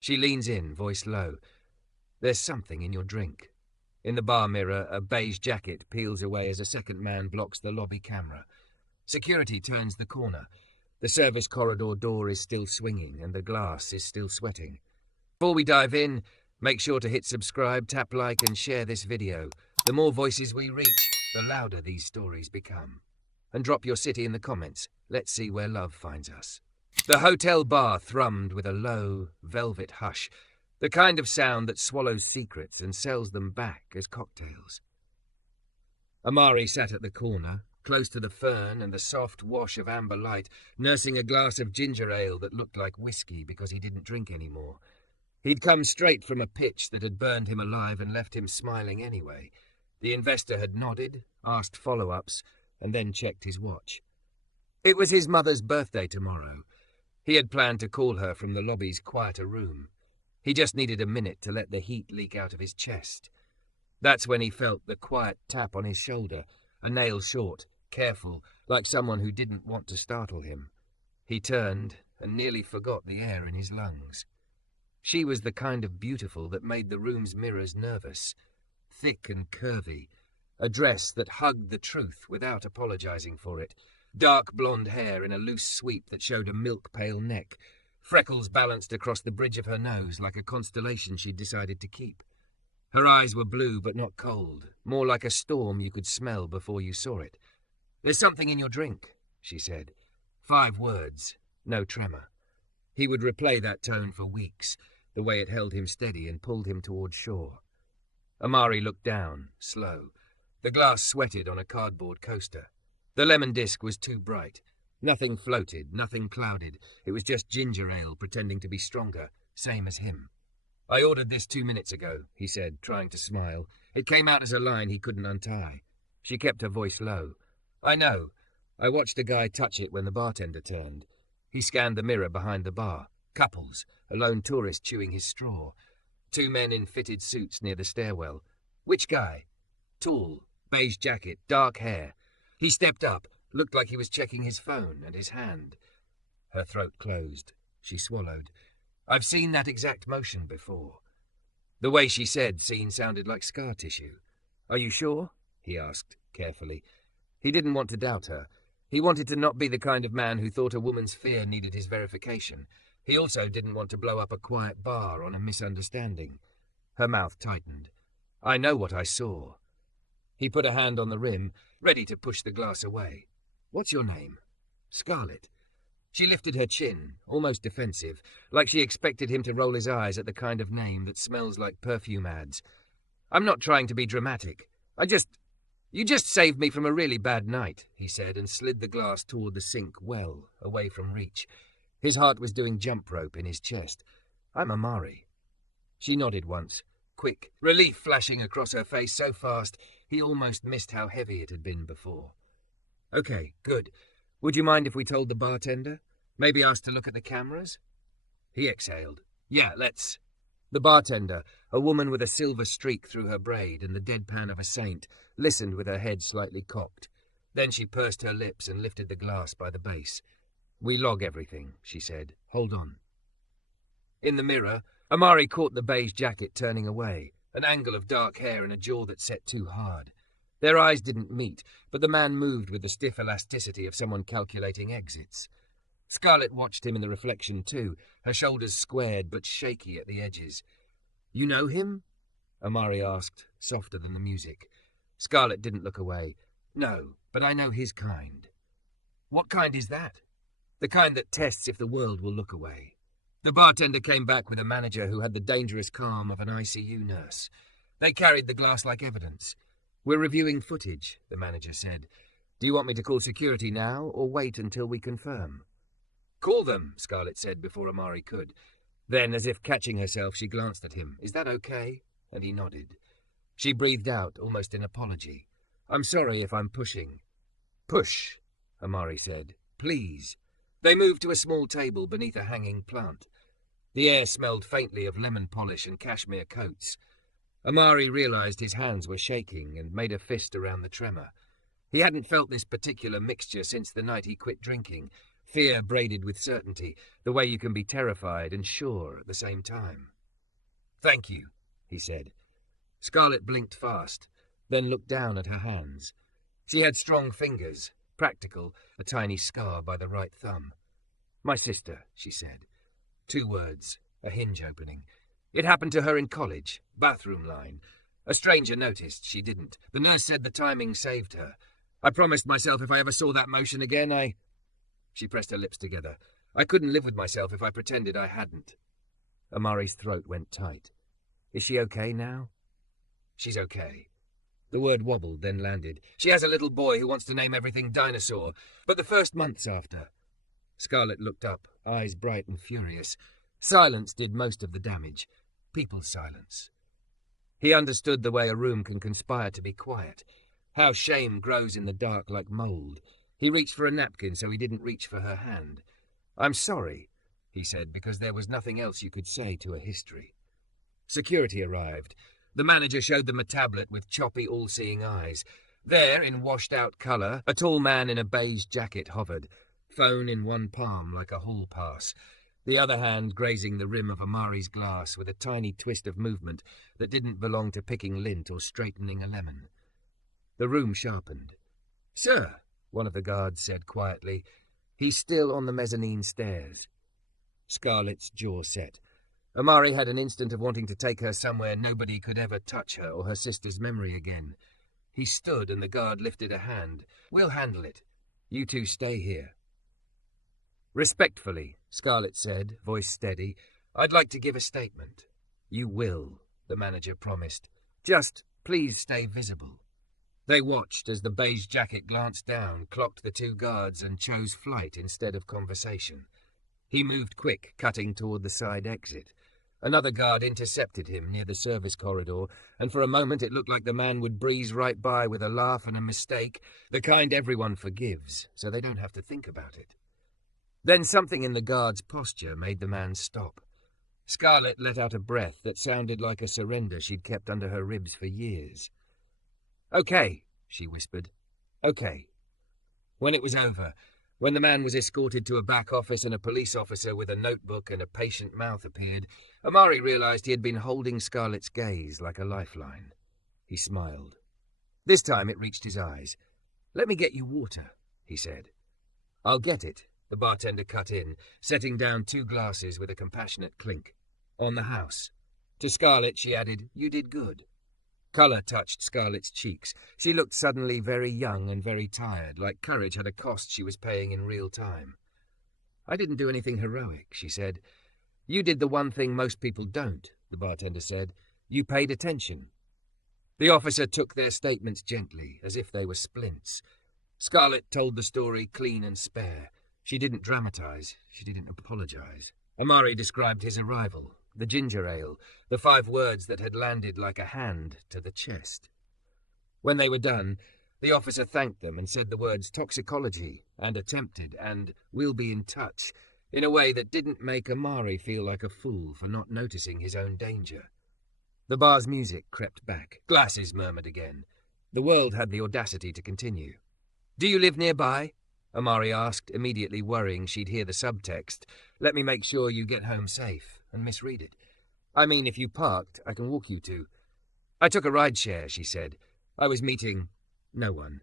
She leans in, voice low. There's something in your drink. In the bar mirror, a beige jacket peels away as a second man blocks the lobby camera. Security turns the corner. The service corridor door is still swinging and the glass is still sweating. Before we dive in, make sure to hit subscribe, tap like and share this video. The more voices we reach, the louder these stories become. And drop your city in the comments. Let's see where love finds us. The hotel bar thrummed with a low, velvet hush, the kind of sound that swallows secrets and sells them back as cocktails. Amari sat at the corner, close to the fern and the soft wash of amber light, nursing a glass of ginger ale that looked like whiskey because he didn't drink anymore. He'd come straight from a pitch that had burned him alive and left him smiling anyway. The investor had nodded, asked follow-ups, and then checked his watch. It was his mother's birthday tomorrow. He had planned to call her from the lobby's quieter room. He just needed a minute to let the heat leak out of his chest. That's when he felt the quiet tap on his shoulder, a nail short, careful, like someone who didn't want to startle him. He turned and nearly forgot the air in his lungs. She was the kind of beautiful that made the room's mirrors nervous. Thick and curvy, a dress that hugged the truth without apologizing for it, dark blonde hair in a loose sweep that showed a milk-pale neck, freckles balanced across the bridge of her nose like a constellation she'd decided to keep. Her eyes were blue but not cold, more like a storm you could smell before you saw it. "There's something in your drink," she said. 5 words, no tremor. He would replay that tone for weeks, the way it held him steady and pulled him towards shore. Amari looked down, slow. The glass sweated on a cardboard coaster. The lemon disc was too bright. Nothing floated, nothing clouded. It was just ginger ale pretending to be stronger, same as him. "I ordered this 2 minutes ago," he said, trying to smile. It came out as a line he couldn't untie. She kept her voice low. "I know. I watched a guy touch it when the bartender turned." He scanned the mirror behind the bar. Couples, a lone tourist chewing his straw. 2 men in fitted suits near the stairwell. "Which guy?" "Tall, beige jacket, dark hair." He stepped up, looked like he was checking his phone and his hand. Her throat closed. She swallowed. "I've seen that exact motion before." The way she said seen sounded like scar tissue. "Are you sure?" he asked, carefully. He didn't want to doubt her. He wanted to not be the kind of man who thought a woman's fear needed his verification. He also didn't want to blow up a quiet bar on a misunderstanding. Her mouth tightened. "I know what I saw." He put a hand on the rim, ready to push the glass away. "What's your name?" "Scarlett." She lifted her chin, almost defensive, like she expected him to roll his eyes at the kind of name that smells like perfume ads. "I'm not trying to be dramatic. You just saved me from a really bad night," he said, and slid the glass toward the sink well, away from reach. His heart was doing jump rope in his chest. "I'm Amari." She nodded once, quick, relief flashing across her face so fast he almost missed how heavy it had been before. "Okay, good. Would you mind if we told the bartender? Maybe asked to look at the cameras?" He exhaled. "Yeah, let's." The bartender, a woman with a silver streak through her braid and the deadpan of a saint, listened with her head slightly cocked. Then she pursed her lips and lifted the glass by the base. "We log everything," she said. "Hold on." In the mirror, Amari caught the beige jacket turning away, an angle of dark hair and a jaw that set too hard. Their eyes didn't meet, but the man moved with the stiff elasticity of someone calculating exits. Scarlett watched him in the reflection too, her shoulders squared but shaky at the edges. "You know him?" Amari asked, softer than the music. Scarlett didn't look away. "No, but I know his kind." "What kind is that?" "The kind that tests if the world will look away." The bartender came back with a manager who had the dangerous calm of an ICU nurse. They carried the glass like evidence. "We're reviewing footage," the manager said. "Do you want me to call security now or wait until we confirm?" "Call them," Scarlett said before Amari could. Then, as if catching herself, she glanced at him. "Is that okay?" And he nodded. She breathed out, almost in apology. "I'm sorry if I'm pushing." "Push," Amari said. "Please." They moved to a small table beneath a hanging plant. The air smelled faintly of lemon polish and cashmere coats. Amari realized his hands were shaking and made a fist around the tremor. He hadn't felt this particular mixture since the night he quit drinking. fear braided with certainty, the way you can be terrified and sure at the same time. "Thank you," he said. Scarlett blinked fast, then looked down at her hands. She had strong fingers, practical, a tiny scar by the right thumb. "My sister," she said. 2 words, a hinge opening. It happened to her in college, bathroom line. A stranger noticed, she didn't. The nurse said the timing saved her. I promised myself if I ever saw that motion again, She pressed her lips together. I couldn't live with myself if I pretended I hadn't. Amari's throat went tight. "Is she okay now?" "She's okay." The word wobbled, then landed. "She has a little boy who wants to name everything dinosaur, but the first month's after." Scarlett looked up, eyes bright and furious. Silence did most of the damage. People's silence. He understood the way a room can conspire to be quiet, how shame grows in the dark like mould. He reached for a napkin so he didn't reach for her hand. "I'm sorry," he said, because there was nothing else you could say to a history. Security arrived. The manager showed them a tablet with choppy, all-seeing eyes. There, in washed-out colour, a tall man in a beige jacket hovered, phone in one palm like a hall pass, the other hand grazing the rim of Amari's glass with a tiny twist of movement that didn't belong to picking lint or straightening a lemon. The room sharpened. "Sir," one of the guards said quietly, "he's still on the mezzanine stairs." Scarlett's jaw set. Amari had an instant of wanting to take her somewhere nobody could ever touch her or her sister's memory again. He stood and the guard lifted a hand. "We'll handle it. You two stay here." "Respectfully," Scarlett said, voice steady, "I'd like to give a statement." "You will," the manager promised. "Just please stay visible." They watched as the beige jacket glanced down, clocked the 2 guards, and chose flight instead of conversation. He moved quick, cutting toward the side exit. Another guard intercepted him near the service corridor, and for a moment it looked like the man would breeze right by with a laugh and a mistake, the kind everyone forgives, so they don't have to think about it. Then something in the guard's posture made the man stop. Scarlett let out a breath that sounded like a surrender she'd kept under her ribs for years. "Okay," she whispered. "Okay." When it was over, when the man was escorted to a back office and a police officer with a notebook and a patient mouth appeared, Amari realized he had been holding Scarlett's gaze like a lifeline. He smiled. This time it reached his eyes. "Let me get you water," he said. "I'll get it," the bartender cut in, setting down 2 glasses with a compassionate clink. "On the house." To Scarlett she added, "You did good." Colour touched Scarlett's cheeks. She looked suddenly very young and very tired, like courage had a cost she was paying in real time. "I didn't do anything heroic," she said. "You did the one thing most people don't," the bartender said. "You paid attention." The officer took their statements gently, as if they were splints. Scarlett told the story clean and spare. She didn't dramatize. She didn't apologize. Amari described his arrival, the ginger ale, the 5 words that had landed like a hand to the chest. When they were done, the officer thanked them and said the words toxicology and attempted and we'll be in touch in a way that didn't make Amari feel like a fool for not noticing his own danger. The bar's music crept back. Glasses murmured again. The world had the audacity to continue. "Do you live nearby?" Amari asked, immediately worrying she'd hear the subtext. "Let me make sure you get home safe," and misread it. "I mean, if you parked, I can walk you to." "I took a rideshare," she said. "I was meeting no one.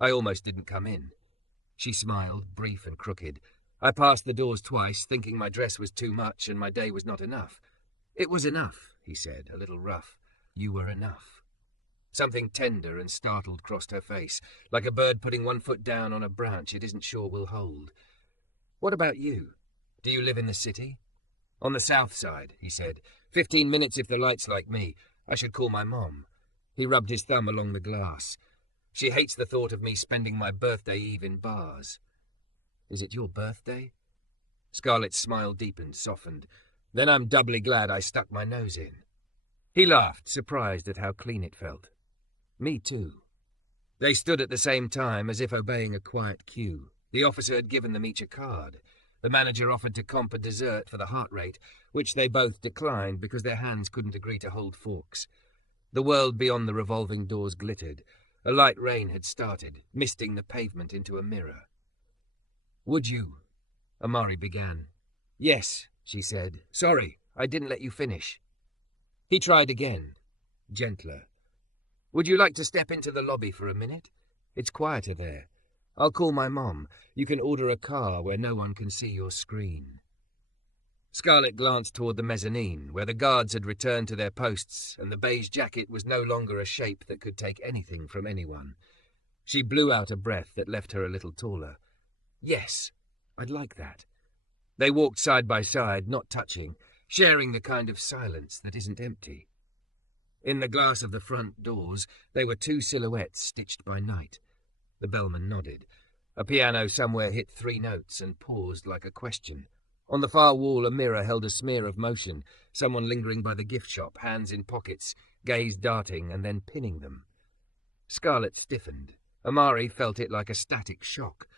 I almost didn't come in." She smiled, brief and crooked. "I passed the doors twice, thinking my dress was too much and my day was not enough." "It was enough," he said, a little rough. "You were enough." Something tender and startled crossed her face, like a bird putting one foot down on a branch it isn't sure will hold. "What about you? Do you live in the city?" "On the south side," he said. 15 minutes if the light's like me. I should call my mom." He rubbed his thumb along the glass. "She hates the thought of me spending my birthday eve in bars." "Is it your birthday?" Scarlett's smile deepened, softened. "Then I'm doubly glad I stuck my nose in." He laughed, surprised at how clean it felt. "Me too." They stood at the same time, as if obeying a quiet cue. The officer had given them each a card. The manager offered to comp a dessert for the heart rate, which they both declined because their hands couldn't agree to hold forks. The world beyond the revolving doors glittered. A light rain had started, misting the pavement into a mirror. "Would you?" Amari began. "Yes," she said. "Sorry, I didn't let you finish." He tried again, gentler. "Would you like to step into the lobby for a minute? It's quieter there. I'll call my mom. You can order a car where no one can see your screen." Scarlett glanced toward the mezzanine, where the guards had returned to their posts, and the beige jacket was no longer a shape that could take anything from anyone. She blew out a breath that left her a little taller. "Yes, I'd like that." They walked side by side, not touching, sharing the kind of silence that isn't empty. In the glass of the front doors, they were two silhouettes stitched by night. The bellman nodded. A piano somewhere hit 3 notes and paused like a question. On the far wall, a mirror held a smear of motion, someone lingering by the gift shop, hands in pockets, gaze darting and then pinning them. Scarlett stiffened. Amari felt it like a static shock.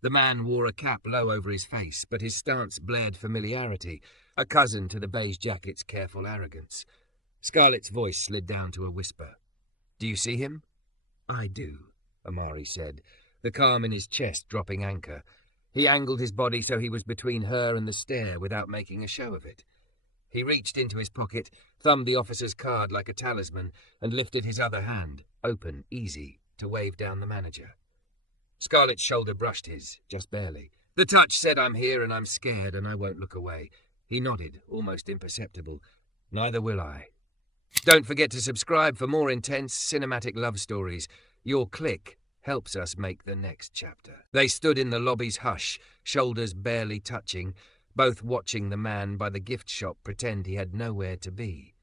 The man wore a cap low over his face, but his stance blared familiarity, a cousin to the beige jacket's careful arrogance. Scarlett's voice slid down to a whisper. "Do you see him?" "I do," Amari said, the calm in his chest dropping anchor. He angled his body so he was between her and the stair without making a show of it. He reached into his pocket, thumbed the officer's card like a talisman, and lifted his other hand, open, easy, to wave down the manager. Scarlett's shoulder brushed his, just barely. The touch said, "I'm here and I'm scared and I won't look away." He nodded, almost imperceptible. "Neither will I." Don't forget to subscribe for more intense cinematic love stories. Your click helps us make the next chapter. They stood in the lobby's hush, shoulders barely touching, both watching the man by the gift shop pretend he had nowhere to be.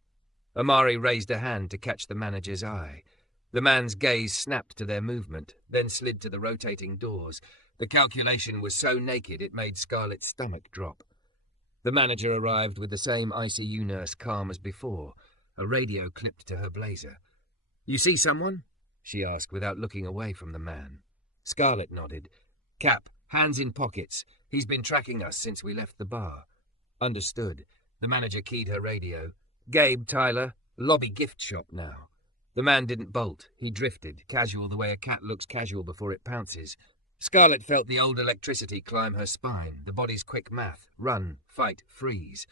Amari raised a hand to catch the manager's eye. The man's gaze snapped to their movement, then slid to the rotating doors. The calculation was so naked it made Scarlett's stomach drop. The manager arrived with the same ICU nurse calm as before, a radio clipped to her blazer. "You see someone?" she asked without looking away from the man. Scarlett nodded. "Cap, hands in pockets. He's been tracking us since we left the bar." "Understood." The manager keyed her radio. "Gabe, Tyler, lobby gift shop now." The man didn't bolt. He drifted, casual the way a cat looks casual before it pounces. Scarlett felt the old electricity climb her spine, the body's quick math, run, fight, freeze.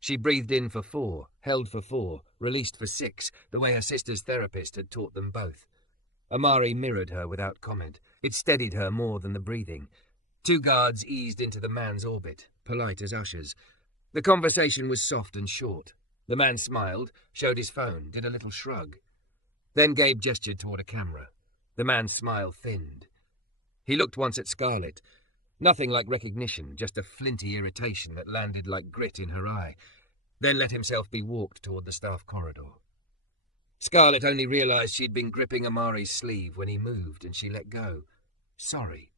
She breathed in for 4, held for 4, released for 6, the way her sister's therapist had taught them both. Amari mirrored her without comment. It steadied her more than the breathing. 2 guards eased into the man's orbit, polite as ushers. The conversation was soft and short. The man smiled, showed his phone, did a little shrug. Then Gabe gestured toward a camera. The man's smile thinned. He looked once at Scarlett. Nothing like recognition, just a flinty irritation that landed like grit in her eye, then let himself be walked toward the staff corridor. Scarlett only realized she'd been gripping Amari's sleeve when he moved, and she let go. "Sorry."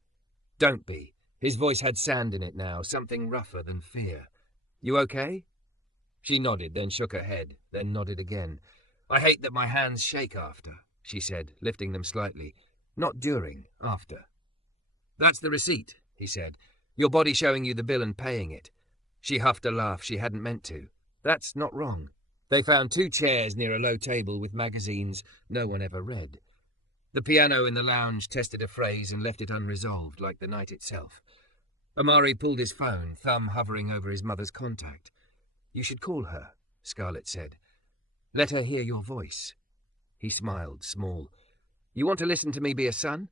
"Don't be." His voice had sand in it now, something rougher than fear. "You okay?" She nodded, then shook her head, then nodded again. "I hate that my hands shake after," she said, lifting them slightly. "Not during, after." "That's the receipt," he said. "Your body showing you the bill and paying it." She huffed a laugh she hadn't meant to. "That's not wrong." They found 2 chairs near a low table with magazines no one ever read. The piano in the lounge tested a phrase and left it unresolved, like the night itself. Amari pulled his phone, thumb hovering over his mother's contact. "You should call her," Scarlett said. "Let her hear your voice." He smiled, small. "You want to listen to me be a son?"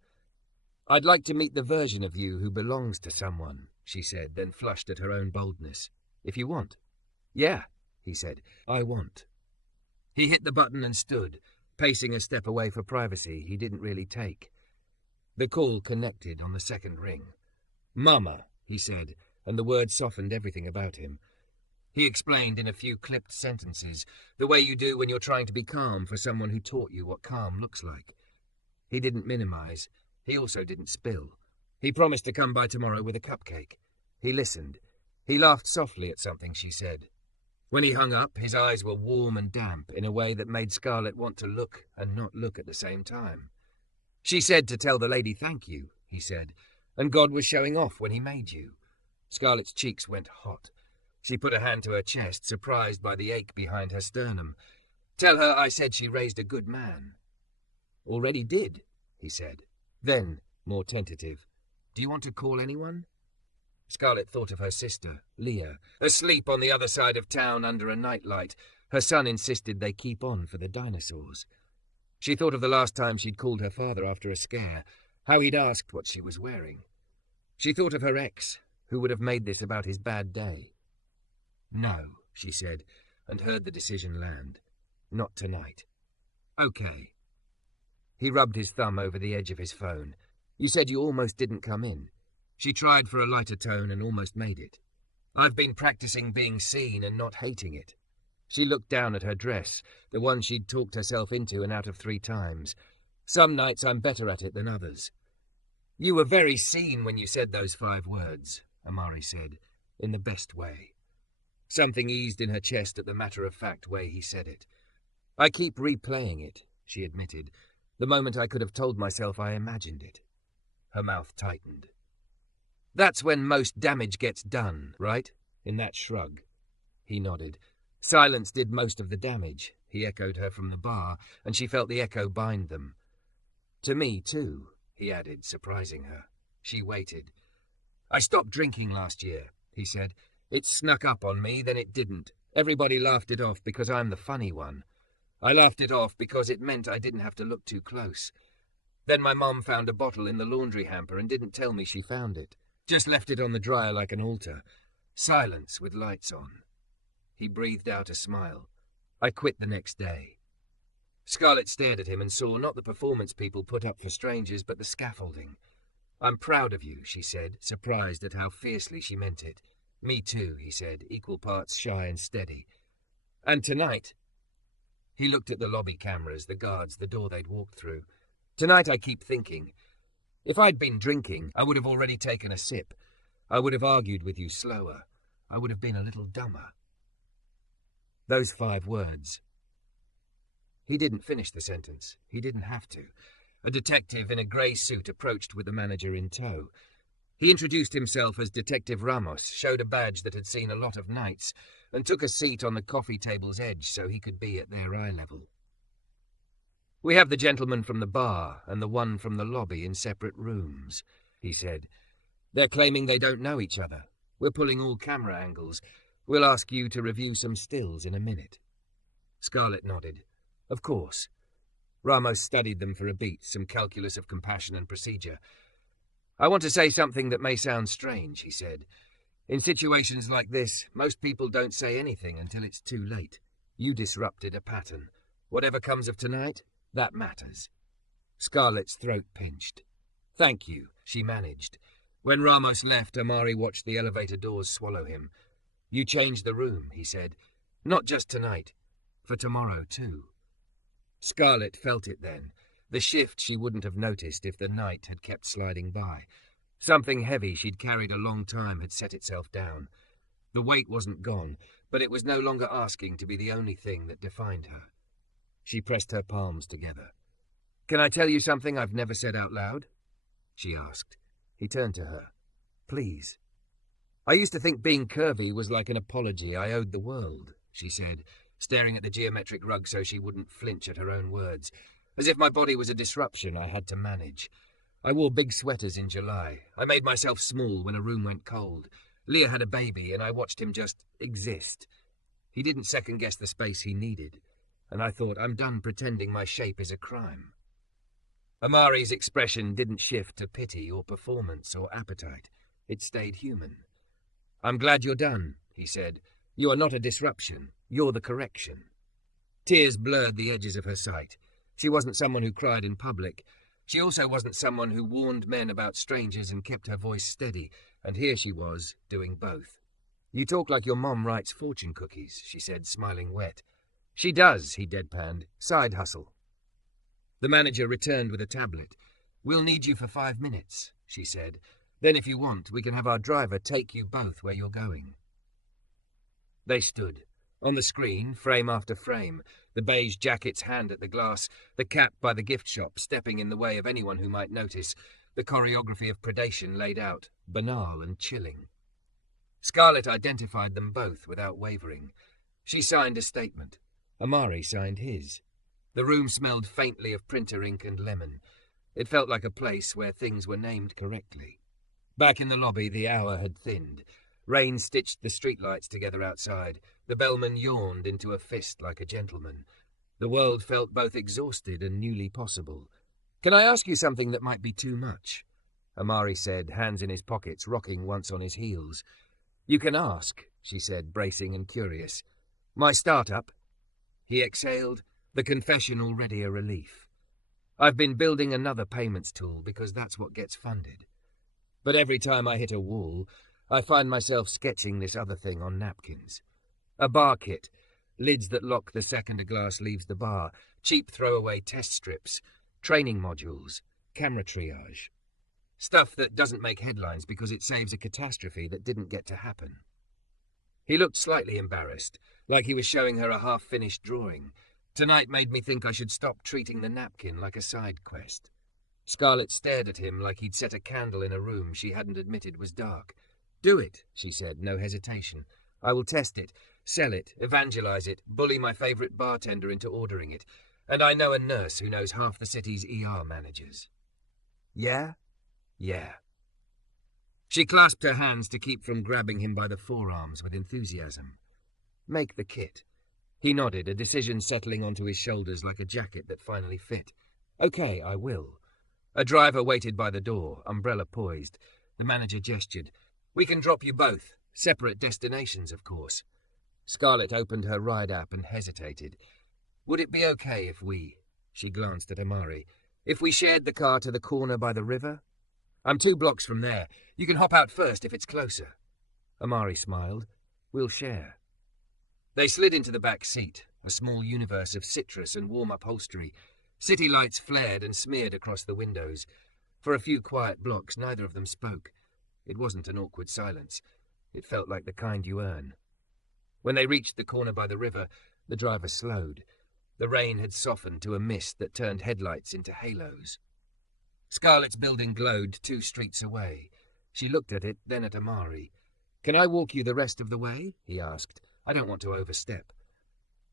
"I'd like to meet the version of you who belongs to someone," she said, then flushed at her own boldness. "If you want." "Yeah," he said. "I want." He hit the button and stood, pacing a step away for privacy he didn't really take. The call connected on the second ring. "Mama," he said, and the word softened everything about him. He explained in a few clipped sentences, the way you do when you're trying to be calm for someone who taught you what calm looks like. He didn't minimize. He also didn't spill. He promised to come by tomorrow with a cupcake. He listened. He laughed softly at something she said. When he hung up, his eyes were warm and damp in a way that made Scarlett want to look and not look at the same time. "She said to tell the lady thank you," he said, "and God was showing off when he made you." Scarlett's cheeks went hot. She put a hand to her chest, surprised by the ache behind her sternum. "Tell her I said she raised a good man." "Already did," he said. Then, more tentative, "Do you want to call anyone?" Scarlett thought of her sister, Leah, asleep on the other side of town under a nightlight. Her son insisted they keep on for the dinosaurs. She thought of the last time she'd called her father after a scare, how he'd asked what she was wearing. She thought of her ex, who would have made this about his bad day. "No," she said, and heard the decision land. "Not tonight." "Okay." He rubbed his thumb over the edge of his phone. "You said you almost didn't come in." She tried for a lighter tone and almost made it. "I've been practicing being seen and not hating it." She looked down at her dress, the one she'd talked herself into and out of 3 times. "Some nights I'm better at it than others." "You were very seen when you said those 5 words," Amari said, in the best way. Something eased in her chest at the matter-of-fact way he said it. "I keep replaying it," she admitted. "The moment I could have told myself I imagined it." Her mouth tightened. "That's when most damage gets done, right? In that shrug." He nodded. "Silence did most of the damage," he echoed her from the bar, and she felt the echo bind them. "To me, too," he added, surprising her. She waited. "I stopped drinking last year," he said. "It snuck up on me, then it didn't. Everybody laughed it off because I'm the funny one. I laughed it off because it meant I didn't have to look too close. Then my mom found a bottle in the laundry hamper and didn't tell me she found it. Just left it on the dryer like an altar. Silence with lights on." He breathed out a smile. "I quit the next day." Scarlett stared at him and saw not the performance people put up for strangers, but the scaffolding. "I'm proud of you," she said, surprised at how fiercely she meant it. "Me too," he said, equal parts shy and steady. "And tonight—" He looked at the lobby cameras, the guards, the door they'd walked through. "Tonight I keep thinking, if I'd been drinking, I would have already taken a sip. I would have argued with you slower. I would have been a little dumber." Those 5 words. He didn't finish the sentence. He didn't have to. A detective in a grey suit approached with the manager in tow. He introduced himself as Detective Ramos, showed a badge that had seen a lot of nights, and took a seat on the coffee table's edge so he could be at their eye level. "We have the gentleman from the bar and the one from the lobby in separate rooms," he said. "They're claiming they don't know each other. We're pulling all camera angles. We'll ask you to review some stills in a minute." Scarlett nodded. "Of course." Ramos studied them for a beat, some calculus of compassion and procedure. "I want to say something that may sound strange," he said. "In situations like this, most people don't say anything until it's too late. You disrupted a pattern. Whatever comes of tonight, that matters." Scarlett's throat pinched. "Thank you," she managed. When Ramos left, Amari watched the elevator doors swallow him. "You changed the room," he said. "Not just tonight. For tomorrow, too." Scarlett felt it then. The shift she wouldn't have noticed if the night had kept sliding by. Something heavy she'd carried a long time had set itself down. The weight wasn't gone, but it was no longer asking to be the only thing that defined her. She pressed her palms together. "Can I tell you something I've never said out loud?" she asked. He turned to her. "Please." "I used to think being curvy was like an apology I owed the world," she said, staring at the geometric rug so she wouldn't flinch at her own words. "As if my body was a disruption I had to manage. I wore big sweaters in July. I made myself small when a room went cold. Leah had a baby, and I watched him just exist. He didn't second-guess the space he needed, and I thought, I'm done pretending my shape is a crime." Amari's expression didn't shift to pity or performance or appetite. It stayed human. "I'm glad you're done," he said. "You are not a disruption. You're the correction." Tears blurred the edges of her sight. She wasn't someone who cried in public. She also wasn't someone who warned men about strangers and kept her voice steady, and here she was, doing both. "You talk like your mom writes fortune cookies," she said, smiling wet. "She does," he deadpanned. "Side hustle." The manager returned with a tablet. "We'll need you for 5 minutes," she said. "Then if you want, we can have our driver take you both where you're going." They stood. On the screen, frame after frame, the beige jacket's hand at the glass, the cap by the gift shop stepping in the way of anyone who might notice, the choreography of predation laid out, banal and chilling. Scarlett identified them both without wavering. She signed a statement. Amari signed his. The room smelled faintly of printer ink and lemon. It felt like a place where things were named correctly. Back in the lobby, the hour had thinned. Rain stitched the streetlights together outside. The bellman yawned into a fist like a gentleman. The world felt both exhausted and newly possible. "Can I ask you something that might be too much?" Amari said, hands in his pockets, rocking once on his heels. "You can ask," she said, bracing and curious. "My startup?" He exhaled, the confession already a relief. "I've been building another payments tool because that's what gets funded. But every time I hit a wall, I find myself sketching this other thing on napkins. A bar kit, lids that lock the second a glass leaves the bar, cheap throwaway test strips, training modules, camera triage. Stuff that doesn't make headlines because it saves a catastrophe that didn't get to happen." He looked slightly embarrassed, like he was showing her a half-finished drawing. Tonight made me think I should stop treating the napkin like a side quest. Scarlett stared at him like he'd set a candle in a room she hadn't admitted was dark. "Do it," she said, no hesitation. "I will test it, sell it, evangelize it, bully my favourite bartender into ordering it. And I know a nurse who knows half the city's ER managers." "Yeah?" "Yeah." She clasped her hands to keep from grabbing him by the forearms with enthusiasm. "Make the kit." He nodded, a decision settling onto his shoulders like a jacket that finally fit. "Okay, I will." A driver waited by the door, umbrella poised. The manager gestured. "We can drop you both. Separate destinations, of course." Scarlett opened her ride app and hesitated. "Would it be okay if we—" She glanced at Amari. "If we shared the car to the corner by the river? I'm 2 blocks from there. You can hop out first if it's closer." Amari smiled. "We'll share." They slid into the back seat, a small universe of citrus and warm upholstery. City lights flared and smeared across the windows. For a few quiet blocks, neither of them spoke. It wasn't an awkward silence. It felt like the kind you earn. When they reached the corner by the river, the driver slowed. The rain had softened to a mist that turned headlights into halos. Scarlett's building glowed 2 streets away. She looked at it, then at Amari. "Can I walk you the rest of the way?" he asked. "I don't want to overstep."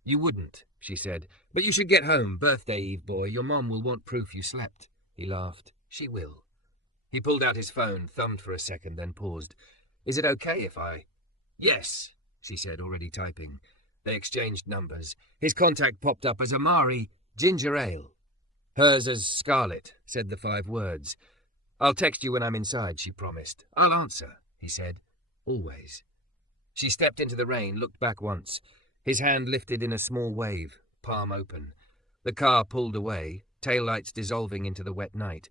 "You wouldn't," she said. "But you should get home, birthday eve, boy. Your mom will want proof you slept." He laughed. "She will." He pulled out his phone, thumbed for a second, then paused. "Is it okay if I—" "Yes," she said, already typing. They exchanged numbers. His contact popped up as Amari, ginger ale. Hers as Scarlett, said the 5 words. "I'll text you when I'm inside," she promised. "I'll answer," he said. "Always." She stepped into the rain, looked back once. His hand lifted in a small wave, palm open. The car pulled away, taillights dissolving into the wet night.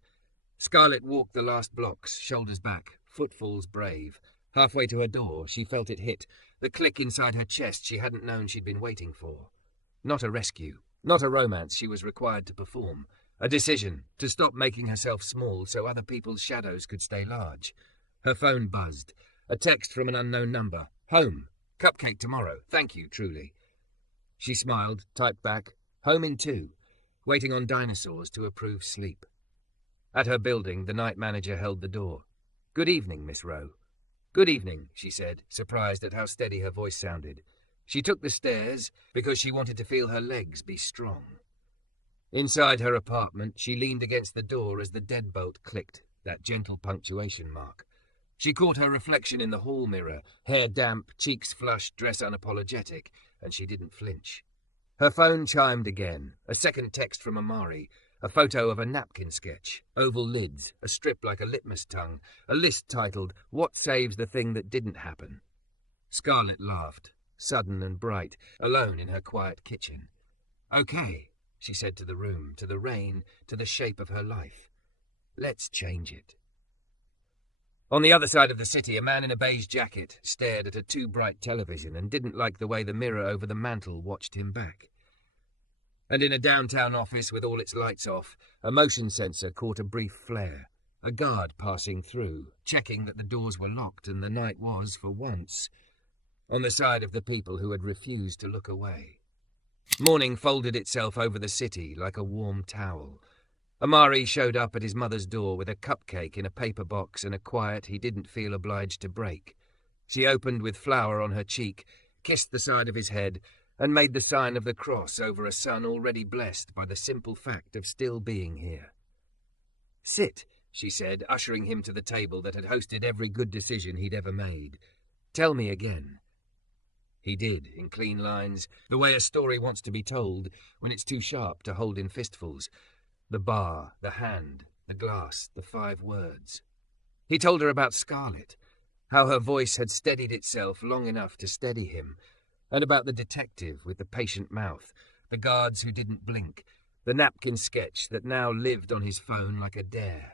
Scarlett walked the last blocks, shoulders back, footfalls brave. Halfway to her door, she felt it hit, the click inside her chest she hadn't known she'd been waiting for. Not a rescue, not a romance she was required to perform. A decision, to stop making herself small so other people's shadows could stay large. Her phone buzzed. A text from an unknown number. "Home. Cupcake tomorrow. Thank you, truly." She smiled, typed back. "Home in 2. Waiting on dinosaurs to approve sleep." At her building, the night manager held the door. "Good evening, Miss Rowe." "Good evening," she said, surprised at how steady her voice sounded. She took the stairs because she wanted to feel her legs be strong. Inside her apartment, she leaned against the door as the deadbolt clicked, that gentle punctuation mark. She caught her reflection in the hall mirror, hair damp, cheeks flushed, dress unapologetic, and she didn't flinch. Her phone chimed again, a second text from Amari, a photo of a napkin sketch, oval lids, a strip like a litmus tongue, a list titled, "What Saves the Thing That Didn't Happen?" Scarlett laughed, sudden and bright, alone in her quiet kitchen. "Okay," she said to the room, to the rain, to the shape of her life. "Let's change it." On the other side of the city, a man in a beige jacket stared at a too bright television and didn't like the way the mirror over the mantel watched him back. And in a downtown office with all its lights off, a motion sensor caught a brief flare. A guard passing through, checking that the doors were locked and the night was, for once, on the side of the people who had refused to look away. Morning folded itself over the city like a warm towel. Amari showed up at his mother's door with a cupcake in a paper box and a quiet he didn't feel obliged to break. She opened with flour on her cheek, kissed the side of his head, and made the sign of the cross over a son already blessed by the simple fact of still being here. "Sit," she said, ushering him to the table that had hosted every good decision he'd ever made. "Tell me again." He did, in clean lines, the way a story wants to be told when it's too sharp to hold in fistfuls. The bar, the hand, the glass, the 5 words. He told her about Scarlett, how her voice had steadied itself long enough to steady him, and about the detective with the patient mouth, the guards who didn't blink, the napkin sketch that now lived on his phone like a dare.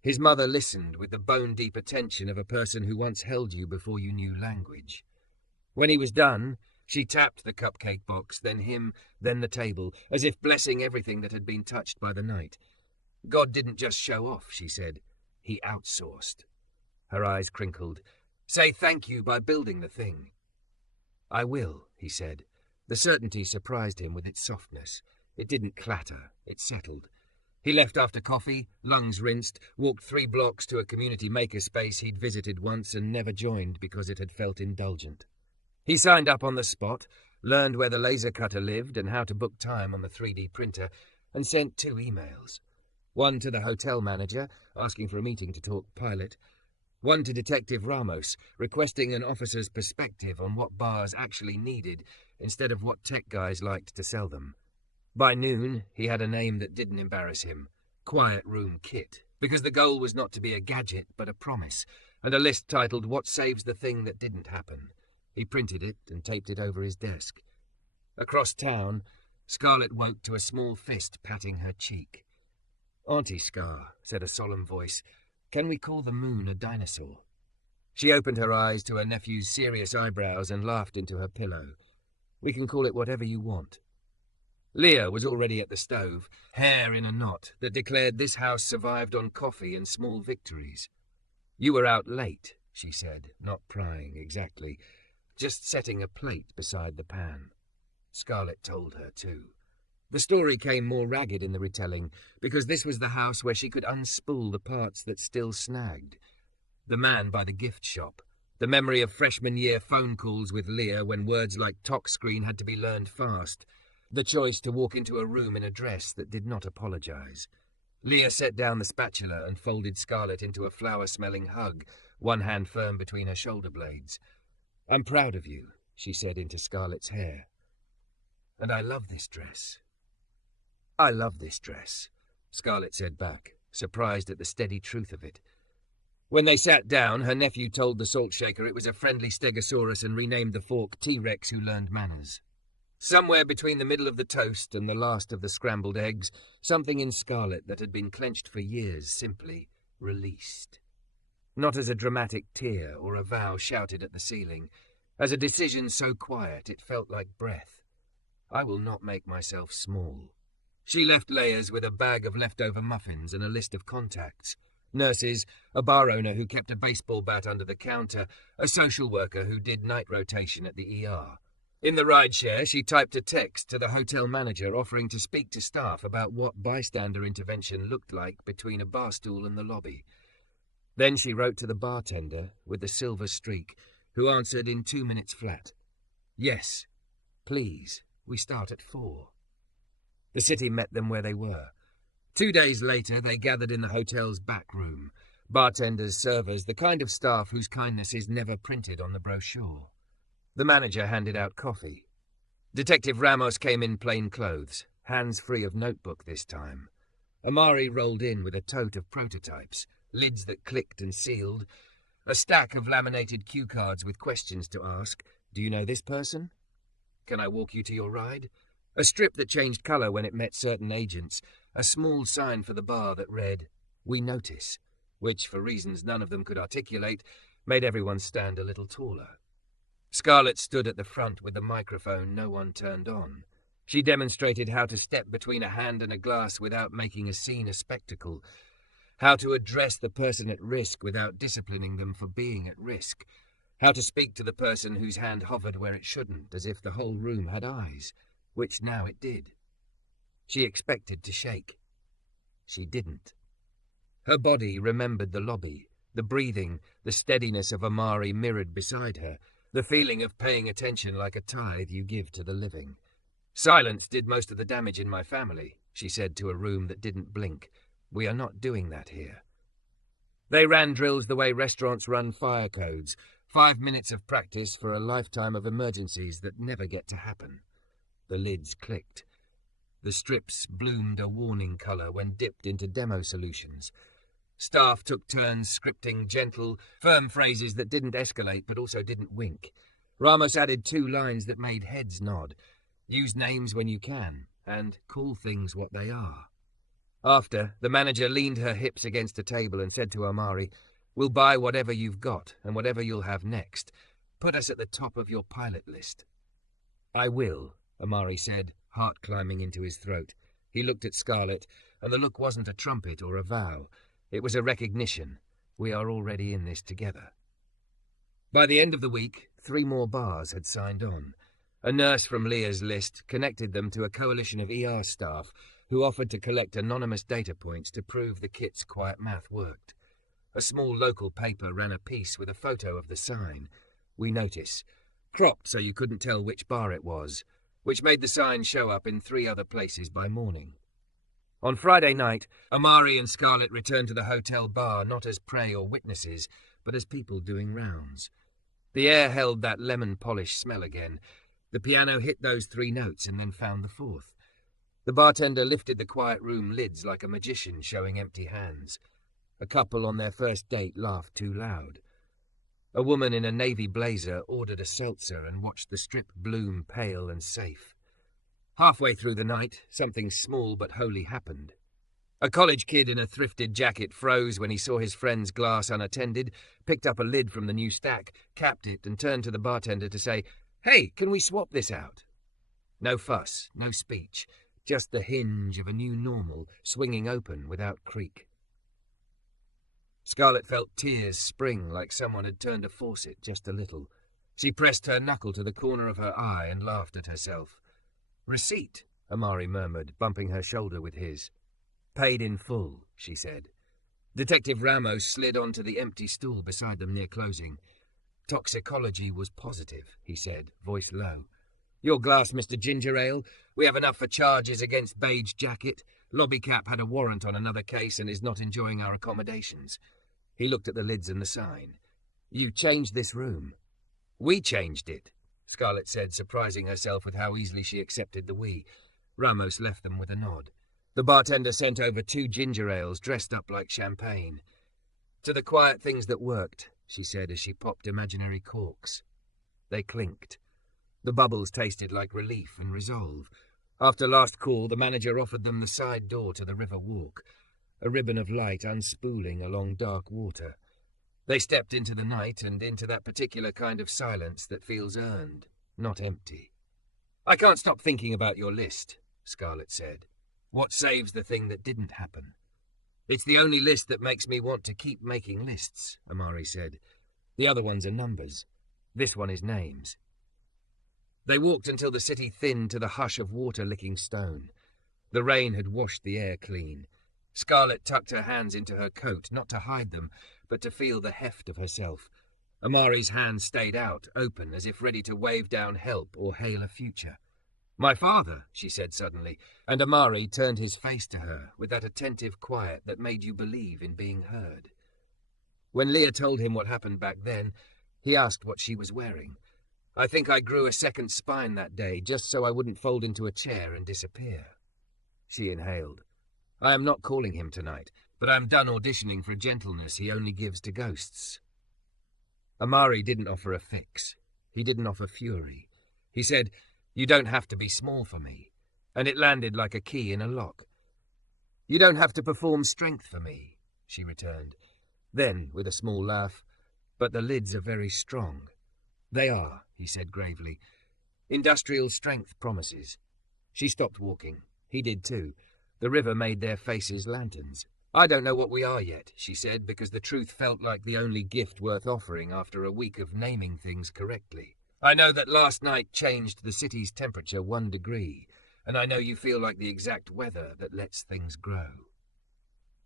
His mother listened with the bone-deep attention of a person who once held you before you knew language. When he was done, she tapped the cupcake box, then him, then the table, as if blessing everything that had been touched by the night. God didn't just show off, she said. He outsourced. Her eyes crinkled. Say thank you by building the thing. I will, he said. The certainty surprised him with its softness. It didn't clatter, it settled. He left after coffee, lungs rinsed, walked 3 blocks to a community makerspace he'd visited once and never joined because it had felt indulgent. He signed up on the spot, learned where the laser cutter lived and how to book time on the 3D printer, and sent 2 emails. One to the hotel manager, asking for a meeting to talk pilot. One to Detective Ramos, requesting an officer's perspective on what bars actually needed, instead of what tech guys liked to sell them. By noon, he had a name that didn't embarrass him. Quiet Room Kit, because the goal was not to be a gadget, but a promise, and a list titled What Saves the Thing That Didn't Happen. He printed it and taped it over his desk. Across town, Scarlett woke to a small fist patting her cheek. Auntie Scar, said a solemn voice, can we call the moon a dinosaur? She opened her eyes to her nephew's serious eyebrows and laughed into her pillow. We can call it whatever you want. Leah was already at the stove, hair in a knot that declared this house survived on coffee and small victories. You were out late, she said, not prying exactly, just setting a plate beside the pan. Scarlett told her, too. The story came more ragged in the retelling, because this was the house where she could unspool the parts that still snagged. The man by the gift shop, the memory of freshman year phone calls with Leah when words like talk screen had to be learned fast, the choice to walk into a room in a dress that did not apologize. Leah set down the spatula and folded Scarlett into a flower-smelling hug, one hand firm between her shoulder blades. I'm proud of you, she said into Scarlett's hair. And I love this dress. I love this dress, Scarlett said back, surprised at the steady truth of it. When they sat down, her nephew told the salt shaker it was a friendly stegosaurus and renamed the fork T-Rex who learned manners. Somewhere between the middle of the toast and the last of the scrambled eggs, something in Scarlett that had been clenched for years simply released. Not as a dramatic tear or a vow shouted at the ceiling, as a decision so quiet it felt like breath. I will not make myself small. She left Layers with a bag of leftover muffins and a list of contacts. Nurses, a bar owner who kept a baseball bat under the counter, a social worker who did night rotation at the ER. In the rideshare, she typed a text to the hotel manager offering to speak to staff about what bystander intervention looked like between a bar stool and the lobby. Then she wrote to the bartender with the silver streak, who answered in 2 minutes flat. Yes, please, we start at 4. The city met them where they were. 2 days later, they gathered in the hotel's back room. Bartenders, servers, the kind of staff whose kindness is never printed on the brochure. The manager handed out coffee. Detective Ramos came in plain clothes, hands free of notebook this time. Amari rolled in with a tote of prototypes, lids that clicked and sealed, a stack of laminated cue cards with questions to ask. Do you know this person? Can I walk you to your ride? A strip that changed colour when it met certain agents, a small sign for the bar that read, We Notice, which, for reasons none of them could articulate, made everyone stand a little taller. Scarlett stood at the front with the microphone no one turned on. She demonstrated how to step between a hand and a glass without making a scene a spectacle, how to address the person at risk without disciplining them for being at risk, how to speak to the person whose hand hovered where it shouldn't, as if the whole room had eyes, which now it did. She expected to shake. She didn't. Her body remembered the lobby, the breathing, the steadiness of Amari mirrored beside her, the feeling of paying attention like a tithe you give to the living. Silence did most of the damage in my family, she said to a room that didn't blink. We are not doing that here. They ran drills the way restaurants run fire codes. 5 minutes of practice for a lifetime of emergencies that never get to happen. The lids clicked. The strips bloomed a warning colour when dipped into demo solutions. Staff took turns scripting gentle, firm phrases that didn't escalate but also didn't wink. Ramos added 2 lines that made heads nod. Use names when you can, and call things what they are. After, the manager leaned her hips against a table and said to Amari, "We'll buy whatever you've got and whatever you'll have next. Put us at the top of your pilot list." "I will," Amari said, heart climbing into his throat. He looked at Scarlett, and the look wasn't a trumpet or a vow. It was a recognition. We are already in this together. By the end of the week, 3 more bars had signed on. A nurse from Leah's list connected them to a coalition of ER staff who offered to collect anonymous data points to prove the kit's quiet math worked. A small local paper ran a piece with a photo of the sign. "We notice," cropped so you couldn't tell which bar it was, which made the sign show up in 3 other places by morning. On Friday night, Amari and Scarlett returned to the hotel bar not as prey or witnesses, but as people doing rounds. The air held that lemon polish smell again. The piano hit those 3 notes and then found the 4th. The bartender lifted the quiet room lids like a magician showing empty hands. A couple on their first date laughed too loud. A woman in a navy blazer ordered a seltzer and watched the strip bloom pale and safe. Halfway through the night, something small but holy happened. A college kid in a thrifted jacket froze when he saw his friend's glass unattended, picked up a lid from the new stack, capped it, and turned to the bartender to say, "Hey, can we swap this out?" No fuss, no speech, just the hinge of a new normal swinging open without creak. Scarlett felt tears spring like someone had turned a faucet just a little. She pressed her knuckle to the corner of her eye and laughed at herself. "Receipt," Amari murmured, bumping her shoulder with his. "Paid in full," she said. Detective Ramos slid onto the empty stool beside them near closing. "Toxicology was positive," he said, voice low. "Your glass, Mr. Ginger Ale. We have enough for charges against Beige Jacket. Lobby Cap had a warrant on another case and is not enjoying our accommodations." He looked at the lids and the sign. "You changed this room." "We changed it," Scarlett said, surprising herself with how easily she accepted the we. Ramos left them with a nod. The bartender sent over 2 ginger ales dressed up like champagne. "To the quiet things that worked," she said as she popped imaginary corks. They clinked. The bubbles tasted like relief and resolve. After last call, the manager offered them the side door to the river walk, a ribbon of light unspooling along dark water. They stepped into the night and into that particular kind of silence that feels earned, not empty. "I can't stop thinking about your list," Scarlett said. "What saves the thing that didn't happen?" "It's the only list that makes me want to keep making lists," Amari said. "The other ones are numbers. This one is names." They walked until the city thinned to the hush of water-licking stone. The rain had washed the air clean. Scarlett tucked her hands into her coat, not to hide them, but to feel the heft of herself. Amari's hand stayed out, open, as if ready to wave down help or hail a future. "My father," she said suddenly, and Amari turned his face to her with that attentive quiet that made you believe in being heard. When Leah told him what happened back then, he asked what she was wearing. "I think I grew a second spine that day, just so I wouldn't fold into a chair and disappear." She inhaled. "I am not calling him tonight, but I am done auditioning for gentleness he only gives to ghosts." Amari didn't offer a fix. He didn't offer fury. He said, "You don't have to be small for me," and it landed like a key in a lock. "You don't have to perform strength for me," she returned. Then, with a small laugh, "But the lids are very strong." "They are," he said gravely. "Industrial strength promises." She stopped walking. He did too. The river made their faces lanterns. "I don't know what we are yet," she said, because the truth felt like the only gift worth offering after a week of naming things correctly. "I know that last night changed the city's temperature 1 degree, and I know you feel like the exact weather that lets things grow."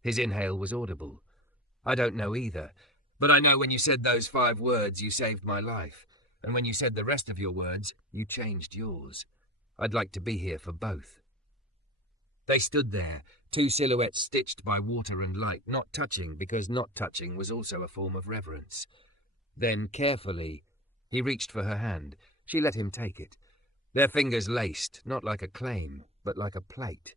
His inhale was audible. "I don't know either, but I know when you said those 5 words, you saved my life, and when you said the rest of your words, you changed yours. I'd like to be here for both." They stood there, two silhouettes stitched by water and light, not touching because not touching was also a form of reverence. Then, carefully, he reached for her hand. She let him take it. Their fingers laced, not like a claim, but like a plate.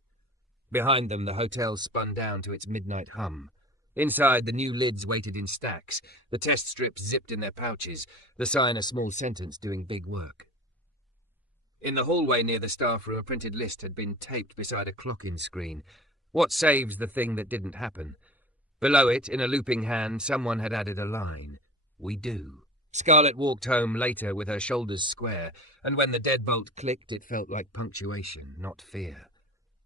Behind them, the hotel spun down to its midnight hum. Inside, the new lids waited in stacks, the test strips zipped in their pouches, the sign a small sentence doing big work. In the hallway near the staff room, a printed list had been taped beside a clock-in screen. What saves the thing that didn't happen? Below it, in a looping hand, someone had added a line. We do. Scarlett walked home later with her shoulders square, and when the deadbolt clicked, it felt like punctuation, not fear.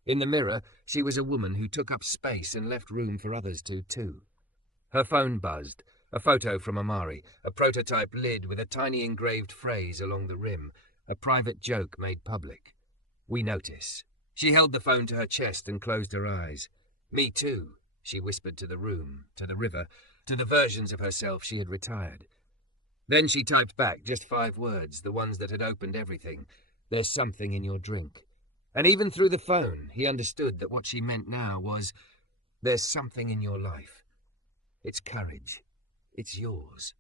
In the mirror, she was a woman who took up space and left room for others to, too. Her phone buzzed. A photo from Amari, a prototype lid with a tiny engraved phrase along the rim, a private joke made public. We notice. She held the phone to her chest and closed her eyes. Me too, she whispered to the room, to the river, to the versions of herself she had retired. Then she typed back just 5 words, the ones that had opened everything. There's something in your drink. And even through the phone, he understood that what she meant now was, there's something in your life. It's courage. It's yours.